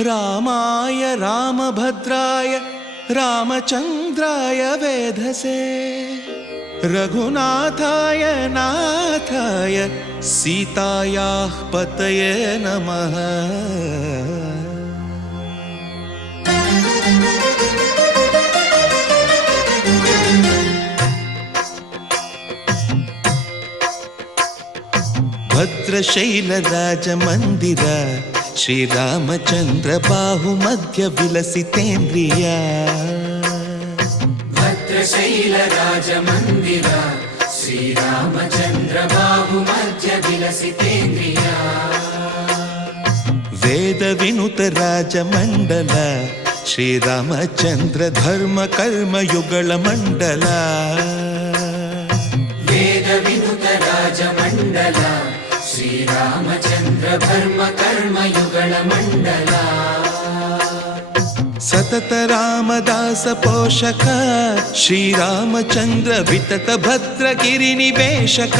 रामाय रामभद्राय रामचन्द्राय वेधसे रघुनाथाय नाथाय सीतायाः पतये नमः। भद्रशैलराजमन्दिर श्रीरामचन्द्र बाहुमध्य विलसितेन्द्रिय भद्रशैलराजमन्दिर श्रीरामचन्द्र बाहुमध्य विलसितेन्द्रिय वेदविनुत राजमण्डल श्रीरामचन्द्र धर्म कर्म युगल मण्डल वेदविनुत राजमण्डल श्रीरामचन्द्र धर्म कर्म युगल मण्डल सतत रामदास पोषक श्रीरामचन्द्र वितत भद्रगिरिनिवेशक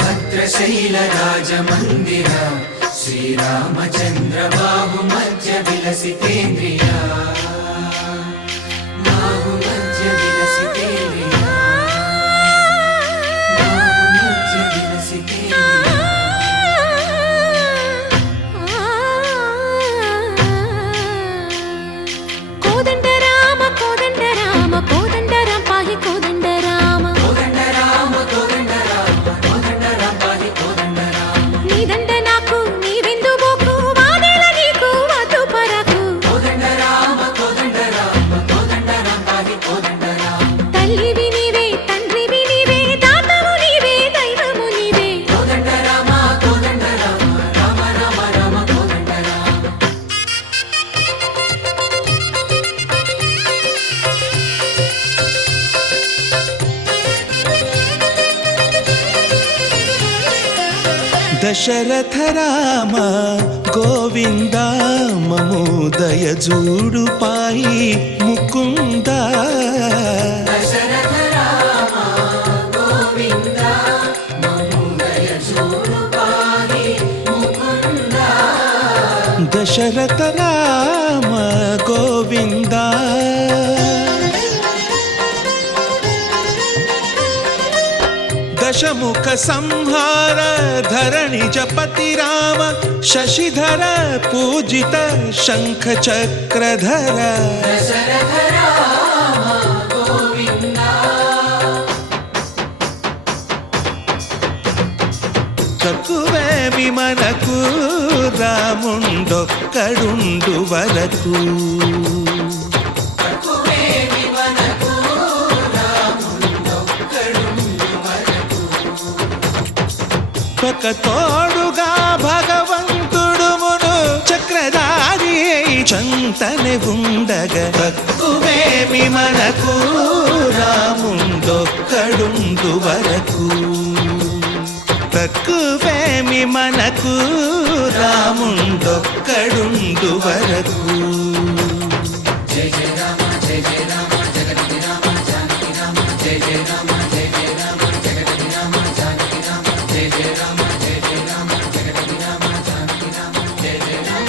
भद्रशैलराजमन्दिर श्रीरामचन्द्र बाहुमध्य विलसितेन्द्रिय बाहुमध्य विलसितेन्द्रिय बाहुमध्य विलसितेन्द्रिय। कोदंड राम पाहि कोदंड राम पाहि कोदंड राम नी दंड नाकु नी विंदु बोकु वादेला नीकु वधु परकु कोदंड राम पाहि कोदंड राम तल्लिवि नीवे तंड्रिवि नीवे दातवु नीवे दैवमु नीवे कोदंड राम राम राम राम कोदंड राम। दशरथ राम गोविंद ममोदय जूडु पाहि मुकुंद दशरथ राम गोविंद ममोदय जूडु पाहि मुकुंद दशरथ राम गोविंद दशमुख संहार धरणि जपति राम शशिधर पूजित शंख चक्रधर दशरथ राम गोविंद తక్కువే విమనకు రాముండొక్కడుండు వరకు ఒక తోడుగా భగవంతుడు మును చక్రధారి చంతనే ఉండగా తక్కువేమి మనకు రాముండొక్కడుండు వరకు తక్కువేమి మనకు రాముండొక్కడుండు వరకు। जय जय राम जगति राम जानकी राम जय जय राम जगति राम जानकी राम जय जय राम जगति राम जानकी राम जय जय राम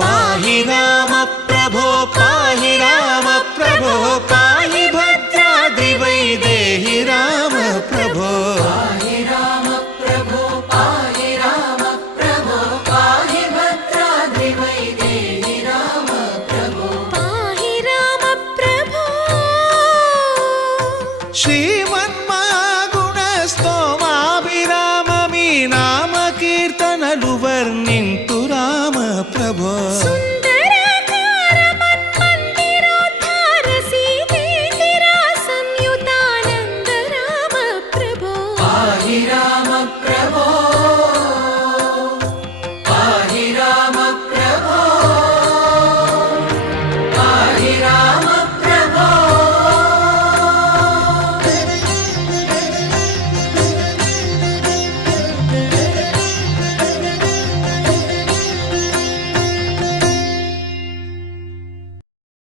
पाहि राम प्रभो पाहि राम प्रभो पाहि भद्राद्रि वैदेहि राम प्रभो पाहि राम प्रभो पाहि राम प्रभो पाहि भद्राद्रि वैदेहि राम प्रभो पाहि राम प्रभो श्रीमन्